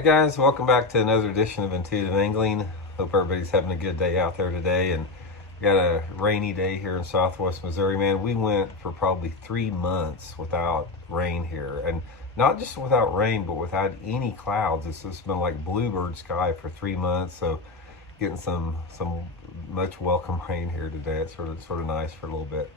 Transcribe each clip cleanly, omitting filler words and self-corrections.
Hi guys, welcome back to another edition of Intuitive Angling. Hope everybody's having a good day out there today. And we got a rainy day here in Southwest Missouri, man. We went for probably 3 months without rain here, and not just without rain, but without any clouds. It's just been like bluebird sky for 3 months. So getting some much welcome rain here today. It's sort of nice for a little bit.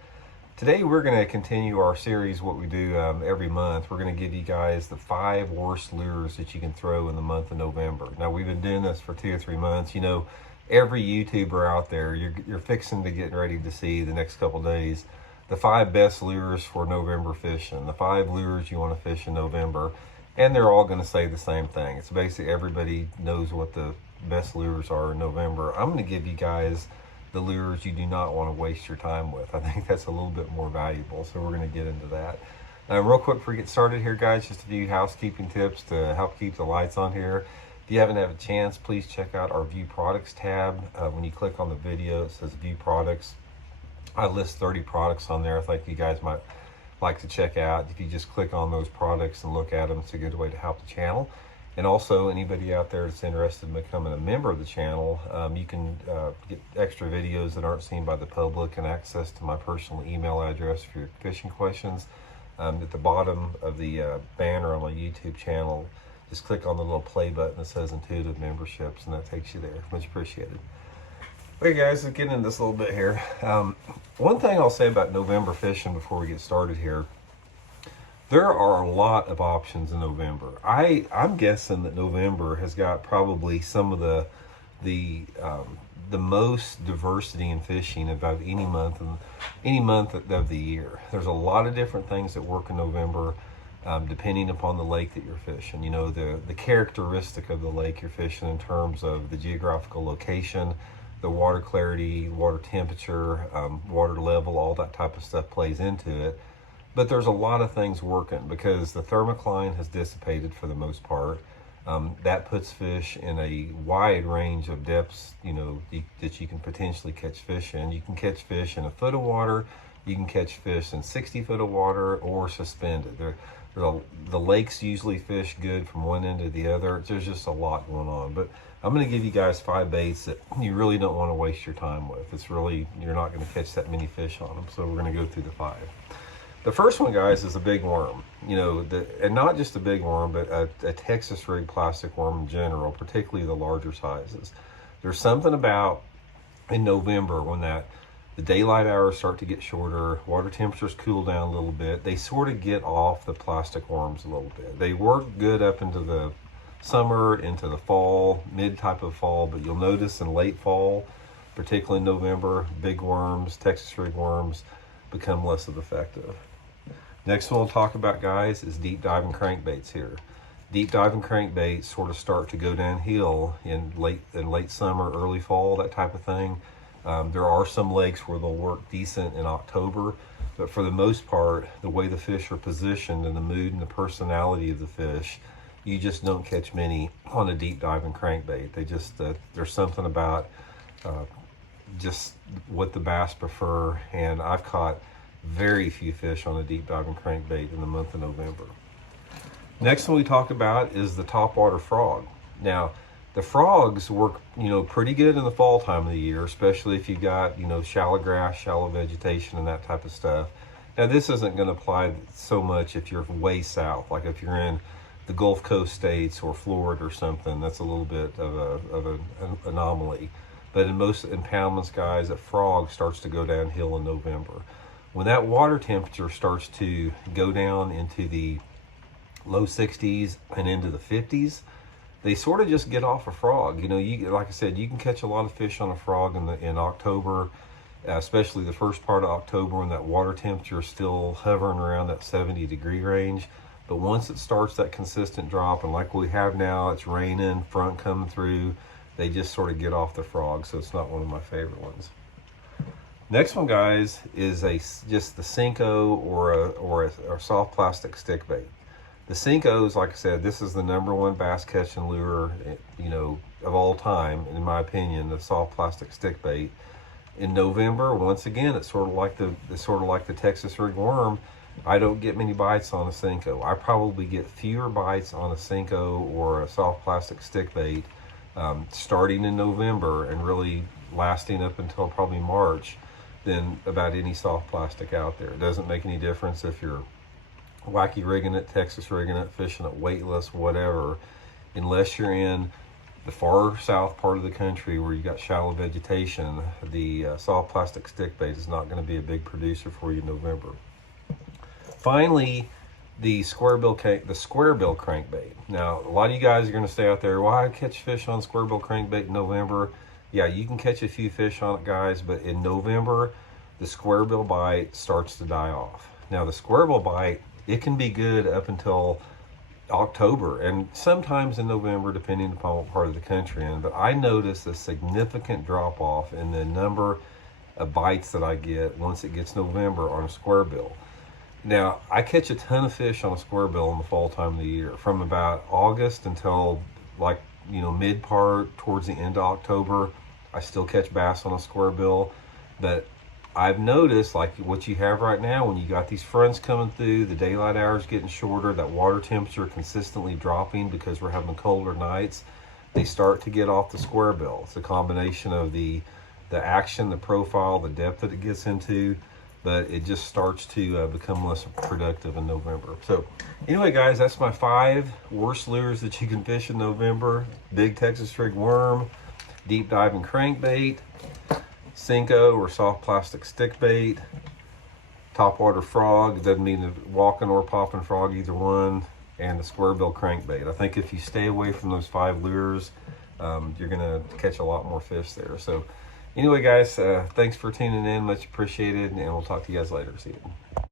Today we're going to continue our series, what we do every month. We're going to give you guys the 5 worst lures that you can throw in the month of November. Now, we've been doing this for 2 or 3 months. You know, every YouTuber out there, you're fixing to get ready to see the next couple days the 5 best lures for November fishing, the 5 lures you want to fish in November, and they're all going to say the same thing. It's basically everybody knows what the best lures are in November. I'm going to give you guys the lures you do not want to waste your time with. I think that's a little bit more valuable, so we're going to get into that. Real quick before we get started here, guys, just a few housekeeping tips to help keep the lights on here. If you haven't had a chance, please check out our View Products tab. When you click on the video, it says View Products. I list 30 products on there I think you guys might like to check out. If you just click on those products and look at them, it's a good way to help the channel. And also, anybody out there that's interested in becoming a member of the channel, you can get extra videos that aren't seen by the public and access to my personal email address for your fishing questions. At the bottom of the banner on my YouTube channel, just click on the little play button that says Intuitive Memberships, and that takes you there. Much appreciated. Okay, guys, let's get into this a little bit here. One thing I'll say about November fishing before we get started here, there are a lot of options in November. I'm guessing that November has got probably some of the most diversity in fishing about any month of the year. There's a lot of different things that work in November, depending upon the lake that you're fishing. You know, the characteristic of the lake you're fishing in terms of the geographical location, the water clarity, water temperature, water level, all that type of stuff plays into it. But there's a lot of things working because the thermocline has dissipated for the most part. That puts fish in a wide range of depths, you know, that you can potentially catch fish in. You can catch fish in a foot of water. You can catch fish in 60 foot of water or suspended. The lakes usually fish good from one end to the other. There's just a lot going on. But I'm going to give you guys 5 baits that you really don't want to waste your time with. It's really, you're not going to catch that many fish on them. So we're going to go through the 5. The first one, guys, is a big worm. You know, and not just a big worm, but a Texas rig plastic worm in general, particularly the larger sizes. There's something about in November when the daylight hours start to get shorter, water temperatures cool down a little bit, they sort of get off the plastic worms a little bit. They work good up into the summer, into the fall, mid type of fall, but you'll notice in late fall, particularly in November, big worms, Texas rig worms, become less of effective. Next one we'll talk about, guys, is deep diving crankbaits here. Deep diving crankbaits sort of start to go downhill in late summer, early fall, that type of thing. There are some lakes where they'll work decent in October, but for the most part, the way the fish are positioned and the mood and the personality of the fish, you just don't catch many on a deep diving crankbait. They just, there's something about just what the bass prefer, and I've caught very few fish on a deep diving crankbait in the month of November. Next one we talk about is the topwater frog. Now, the frogs work, you know, pretty good in the fall time of the year, especially if you got, you know, shallow grass, shallow vegetation, and that type of stuff. Now, this isn't going to apply so much if you're way south, like if you're in the Gulf Coast states or Florida or something. That's a little bit of an anomaly. But in most impoundments, guys, that frog starts to go downhill in November. When that water temperature starts to go down into the low 60s and into the 50s, they sort of just get off a frog. You know, like I said, you can catch a lot of fish on a frog in October, especially the first part of October when that water temperature is still hovering around that 70-degree range. But once it starts that consistent drop, and like we have now, it's raining, front coming through, they just sort of get off the frog, so it's not one of my favorite ones. Next one, guys, is just the Senko or a soft plastic stick bait. The Senkos, like I said, this is the #1 bass catching lure, you know, of all time, in my opinion, the soft plastic stick bait. In November, once again, it's sort of like the Texas rig worm. I don't get many bites on a Senko. I probably get fewer bites on a Senko or a soft plastic stick bait starting in November and really lasting up until probably March than about any soft plastic out there. It doesn't make any difference if you're wacky rigging it, Texas rigging it, fishing it weightless, whatever, unless you're in the far south part of the country where you got shallow vegetation, the soft plastic stick bait is not going to be a big producer for you in November. Finally, the square bill crankbait. Now, a lot of you guys are going to stay out there, why catch fish on square bill crankbait in November? Yeah, you can catch a few fish on it, guys, but in November, the square bill bite starts to die off. Now, the square bill bite, it can be good up until October and sometimes in November, depending upon what part of the country you're in. But I notice a significant drop off in the number of bites that I get once it gets November on a square bill. Now, I catch a ton of fish on a square bill in the fall time of the year, from about August until like, mid part towards the end of October. I still catch bass on a square bill, but I've noticed, like what you have right now, when you got these fronts coming through, the daylight hours getting shorter, that water temperature consistently dropping because we're having colder nights, they start to get off the square bill. It's a combination of the action, the profile, the depth that it gets into, but it just starts to become less productive in November. So anyway, guys, that's my 5 worst lures that you can fish in November: big Texas rig worm, deep diving crankbait, Senko or soft plastic stick bait, topwater frog. It doesn't mean walking or popping frog, either one, and the square bill crankbait. I think if you stay away from those 5 lures, you're gonna catch a lot more fish there. So anyway, guys, thanks for tuning in, much appreciated, and we'll talk to you guys later. See you.